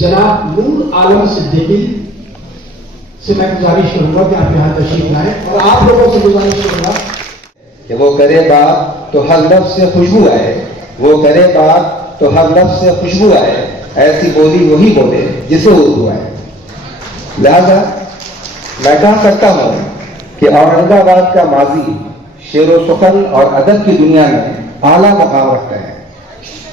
जनाब नूर आलम सिद्दीकी से मैं गुजारिश करूंगा कि आप यहाँ तशरीफ लाएं और आप लोगों से गुजारिश करूंगा कि वो करे बात तो हर लफ्ज़ से खुशबू आए, वो करे बात तो हर लफ्ज़ से खुशबू आए, ऐसी बोली वही बोले जिसे उर्दू आए। लिहाजा मैं कह सकता हूँ कि औरंगाबाद का माजी शेर व सुखन और अदब की दुनिया में आला मकाम रखता है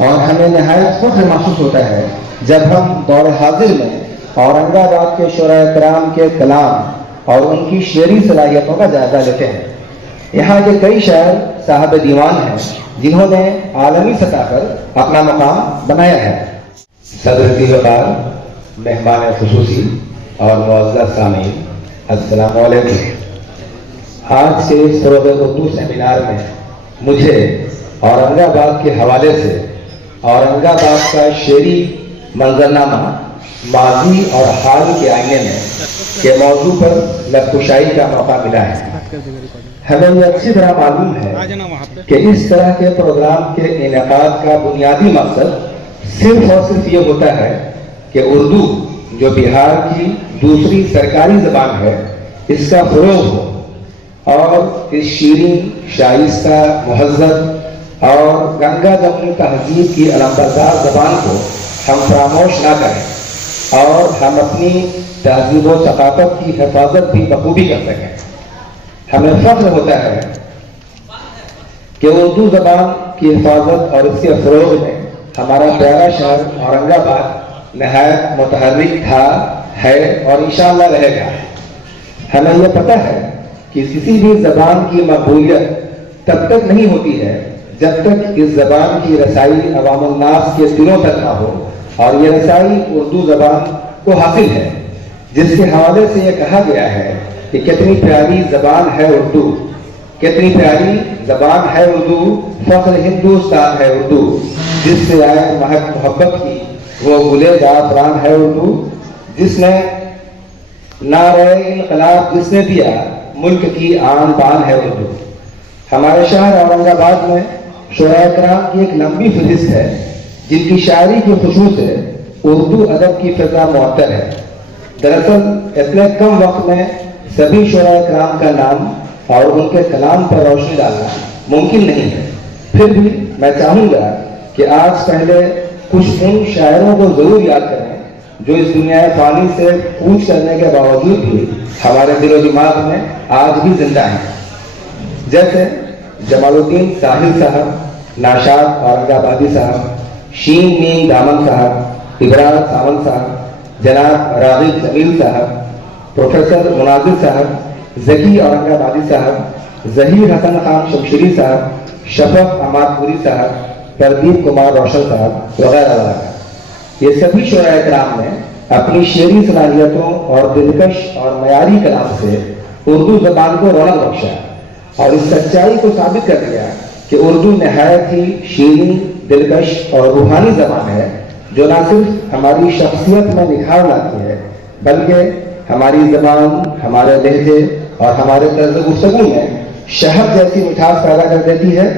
और हमें नहायत फख्र महसूस होता है जब हम दौर हाजिर में औरंगाबाद के शुरा कराम के कलाम और उनकी शेरी सलाहियतों का जायजा लेते हैं। यहाँ के कई शायर साहब दीवान हैं जिन्होंने आलमी सतह पर अपना मकाम बनाया है। सदर की वकार, मेहमान खुसूसी और मुअज़्ज़ज़ सामीन, अस्सलाम वालेकुम। आज के इस फरोग़ उर्दू सेमिनार में मुझे औरंगाबाद के हवाले से औरंगाबाद का शेरी मंजरनामा माजी और हाल के आईने में के मौजू पर लबकुशाई का मौका मिला है। हमें यह अच्छी तरह मालूम है कि इस तरह के प्रोग्राम के इनेकाद का बुनियादी मकसद सिर्फ और सिर्फ ये होता है कि उर्दू जो बिहार की दूसरी सरकारी जबान है इसका फरोग हो और इस शीरीन, शाइस्ता, मुहज़्ज़ब और गंगा जमुनी तहजीब की अलंबरदार जबान को हम फरामोश ना करें और हम अपनी तहजीब व सकाफत की हिफाजत भी बखूबी कर सकें। हमें फख्र होता है कि उर्दू जबान की हिफाजत और इसके फरोग में हमारा प्यारा शहर औरंगाबाद नहायत मुतहर्रिक था, है और इंशाअल्लाह रहेगा। हमें यह पता है कि किसी भी जबान की मकबूलियत तब तक नहीं होती है जब तक इस जबान की रसाई अवामुन नास के दिलों तक ना हो, और ये रसाई उर्दू जबान को हासिल है, जिसके हवाले से यह कहा गया है कि कितनी प्यारी जबान है उर्दू, कितनी प्यारी जबान है उर्दू, फख्र हिंदुस्तान है उर्दू, जिससे आए महक मोहब्बत की वो गुले जाफरान है उर्दू, जिसने नारे इनकलाब जिसने दिया मुल्क की आन बान है उर्दू। हमारे शहर औरंगाबाद में शुराए कराम की एक लंबी फहरिस्त है जिनकी शायरी की खुशबू से उर्दू अदब की फिजा मुअत्तर है। दरअसल इतने कम वक्त में सभी शुराए कराम का नाम और उनके कलाम पर रोशनी डालना मुमकिन नहीं है। फिर भी मैं चाहूँगा कि आज पहले कुछ उन शायरों को ज़रूर याद करें जो इस दुनिया फानी से कूच करने के बावजूद भी हमारे दिलो दिमाग में आज भी जिंदा हैं, जैसे जमालुद्दीन साहिल साहब, नाशाद औरंगाबादी साहब, शीन मीन दामन साहब, इब्राहिम सावंत साहब, जनाब रागिब जमील साहब, प्रोफेसर मुनाजिर साहब, जकी औरंगाबादी साहब, जहीर हसन खान शमशेरी साहब, शफक अमादपुरी साहब, प्रदीप कुमार रोशन साहब वगैरह वगैरह। ये सभी शुराए कराम ने अपनी शेरी सलाहियतों और दिलकश और मयारी कलाम से उर्दू जबान को रौनक बख्शा और इस सच्चाई को साबित कर दिया कि उर्दू नहायत ही शीरीन, दिलकश और रूहानी जबान है जो न सिर्फ हमारी शख्सियत में निखार लाती है बल्कि हमारी जबान, हमारे लहजे और हमारे तर्ज गुफ्तगू में शहद जैसी मिठास पैदा कर देती है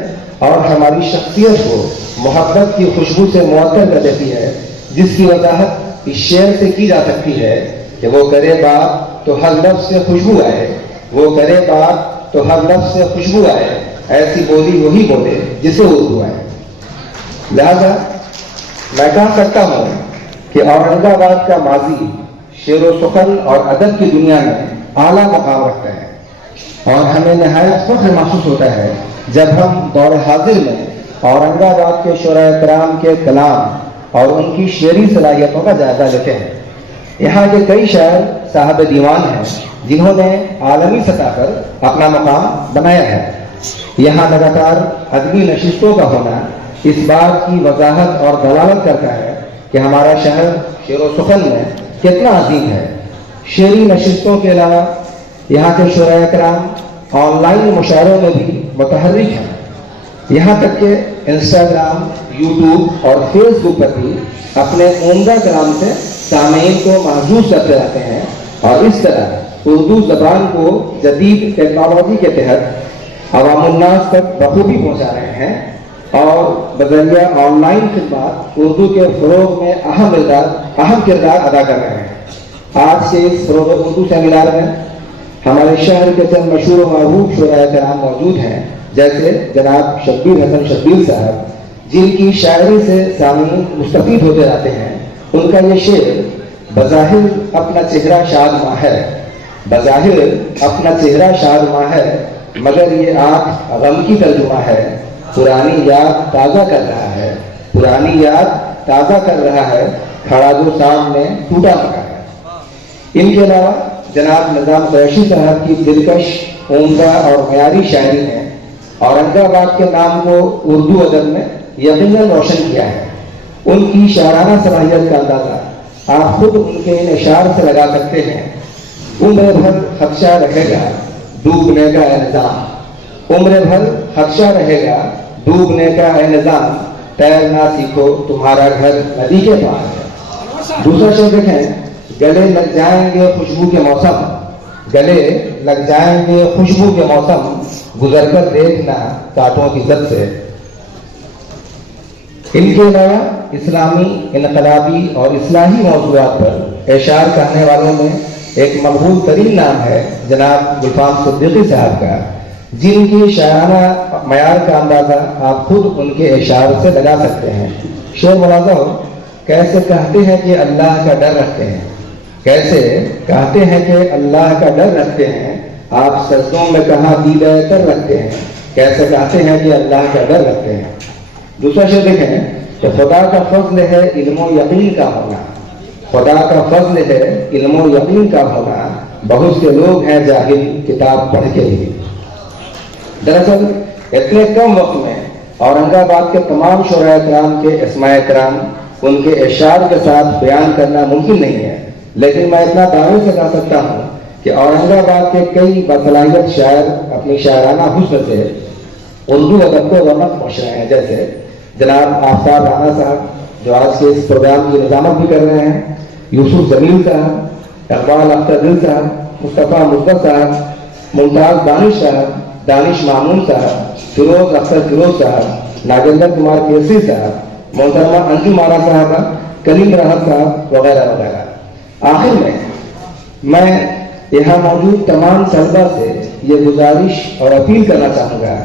और हमारी शख्सियत को मोहब्बत की खुशबू से मुअत्तर कर देती है, जिसकी वजाहत इस शेर से की जा सकती है कि वो करे बात तो हर लफ्ज़ से खुशबू आए, वो करे बात तो हर लफ्ज़ से खुशबू आए, ऐसी बोली वही बोले जिसे उर्दू आए। लिहाजा मैं कह सकता हूँ कि औरंगाबाद का माजी शेर व सुखन और अदब की दुनिया में आला मकाम रखता है और हमें नहायत फख्र महसूस होता है जब हम दौर हाजिर में औरंगाबाद के शुरा कराम के कलाम और उनकी शेरी सलाहियतों का जायजा लेते हैं। यहाँ के कई शायर साहब दीवान हैं जिन्होंने आलमी सतह पर अपना मकाम बनाया है। यहाँ लगातार अदबी नशिस्तों का होना इस बात की वजाहत और दलालत करता है कि हमारा शहर शेर व सुखन में कितना अजीम है। शेरी नशिस्तों के अलावा यहाँ के शुराए कराम ऑनलाइन मुशायरों में भी मुतहर्रिक हैं। यहाँ तक कि इंस्टाग्राम, यूट्यूब और फेसबुक पर भी अपने उम्दा कलाम से सामीन को महसूस करते रहते हैं और इस तरह उर्दू जबान को जदीद टेक्नोलॉजी के तहत अवामुन्नास तक बखूबी पहुँचा रहे हैं और बजरिया ऑनलाइन खिदमत उर्दू के फरोग में अहम किरदार اہم کردار ادا کر رہے ہیں۔ آج کے اس فروغ اردو سیمینار میں ہمارے شہر کے چند مشہور و محبوب شعراء کرام موجود ہیں، جیسے جناب شبیر حسن شبیر صاحب، جن کی شاعری سے سامعین مستفید ہوتے رہتے ہیں۔ ان کا یہ شعر بظاہر اپنا چہرہ شاد ماہ ہے، بظاہر اپنا چہرہ شاد ماہ ہے، مگر یہ آنکھ غم کی ترجمہ ہے، پرانی یاد تازہ کر رہا ہے، پرانی یاد تازہ کر رہا ہے، کھڑا جو سامنے ٹوٹا پڑا ہے۔ ان کے علاوہ جناب نظام قریشی صاحب کی دلکش، عمدہ اور معیاری شاعری نے اورنگ آباد کے نام کو اردو ادب میں یقیناً روشن کیا ہے۔ ان کی شاعرانہ صلاحیت کا اندازہ آپ خود ان کے ان اشعار سے لگا سکتے ہیں۔ عمر بھر خدشہ رہے گا ڈوبنے کا اے نظام، عمر بھر خدشہ رہے گا ڈوبنے کا اے نظام، تیرنا سیکھو تمہارا گھر ندی کے پار ہے۔ دوسرا شعر دیکھیں، گلے لگ جائیں گے خوشبو کے موسم، گلے لگ جائیں گے خوشبو کے موسم، گزر کر دیکھنا کانٹوں کی زد سے۔ ان کے علاوہ اسلامی، انقلابی اور اصلاحی موضوعات پر اشعار کرنے والوں میں ایک مقبول ترین نام ہے جناب گلفام صدیقی صاحب کا، جن کی شاعرانہ معیار کا اندازہ آپ خود ان کے اشعار سے لگا سکتے ہیں۔ شعر ملاحظہ ہو، کیسے کہتے ہیں کہ اللہ کا ڈر رکھتے ہیں، کیسے کہتے ہیں کہ اللہ کا ڈر رکھتے ہیں، آپ سجدوں میں کہاں دیدہ کر رکھتے ہیں، کیسے کہتے ہیں کہ اللہ کا ڈر رکھتے ہیں۔ دوسرا شعر دیکھیں کہ خدا کا فضل ہے علم و یقین کا ہونا، خدا کا فضل ہے علم و یقین کا ہونا، بہت سے لوگ ہیں جاہل کتاب پڑھ کے ہی۔ دراصل اتنے کم وقت میں اورنگ آباد کے تمام شعراء کرام کے اسماء کرام ان کے اشعار کے ساتھ بیان کرنا ممکن نہیں ہے، لیکن میں اتنا دعوے سے کہہ سکتا ہوں کہ اورنگ آباد کے کئی باصلاحیت شاعر اپنی شاعرانہ حسن سے اردو ادب کو رونق بخش رہے ہیں، جیسے جناب آفتاب رانا صاحب جو آج کے اس پروگرام کی نظامت بھی کر رہے ہیں، یوسف جمیل صاحب، اقبال اختر دل صاحب، مصطفیٰ مثبت صاحب، ممتاز دانش صاحب، دانش مامون صاحب، فیروز اختر فیروز صاحب، ناگیندر کمار کیسری صاحب، محترمہ انجو مارا صاحبہ، کلیم راحت صاحب وغیرہ وغیرہ۔ آخر میں یہاں موجود تمام طلبہ سے یہ گزارش اور اپیل کرنا چاہوں گا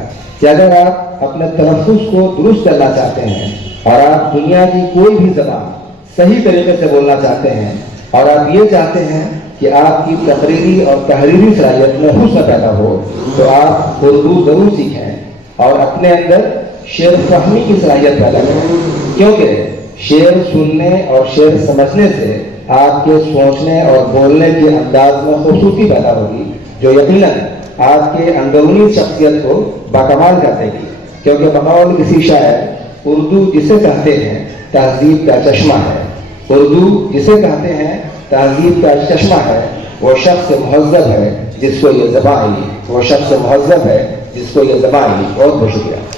کہ اگر آپ اپنے تلفظ کو درست کرنا چاہتے ہیں اور آپ دنیا کی کوئی بھی زبان صحیح طریقے سے بولنا چاہتے ہیں اور آپ یہ چاہتے ہیں کہ آپ کی تقریری اور تحریری صلاحیت میں حسن پیدا ہو، تو آپ اردو ضرور سیکھیں اور اپنے اندر شعر فہمی کی صلاحیت پیدا کریں، کیونکہ شعر سننے اور شعر سمجھنے سے آپ کے سوچنے اور بولنے کے انداز میں خوبصورتی پیدا ہوگی، جو یقیناً آپ کے اندرونی شخصیت کو باکمال کر دے گی، کیونکہ بقول کسی شاعر، اردو جسے کہتے ہیں تہذیب کا چشمہ ہے، اردو جسے کہتے ہیں تہذیب کا چشمہ ہے، وہ شخص مہذب ہے جس کو یہ زبان آئی، وہ شخص مہذب ہے جس کو یہ زبان آئی۔ بہت بہت شکریہ۔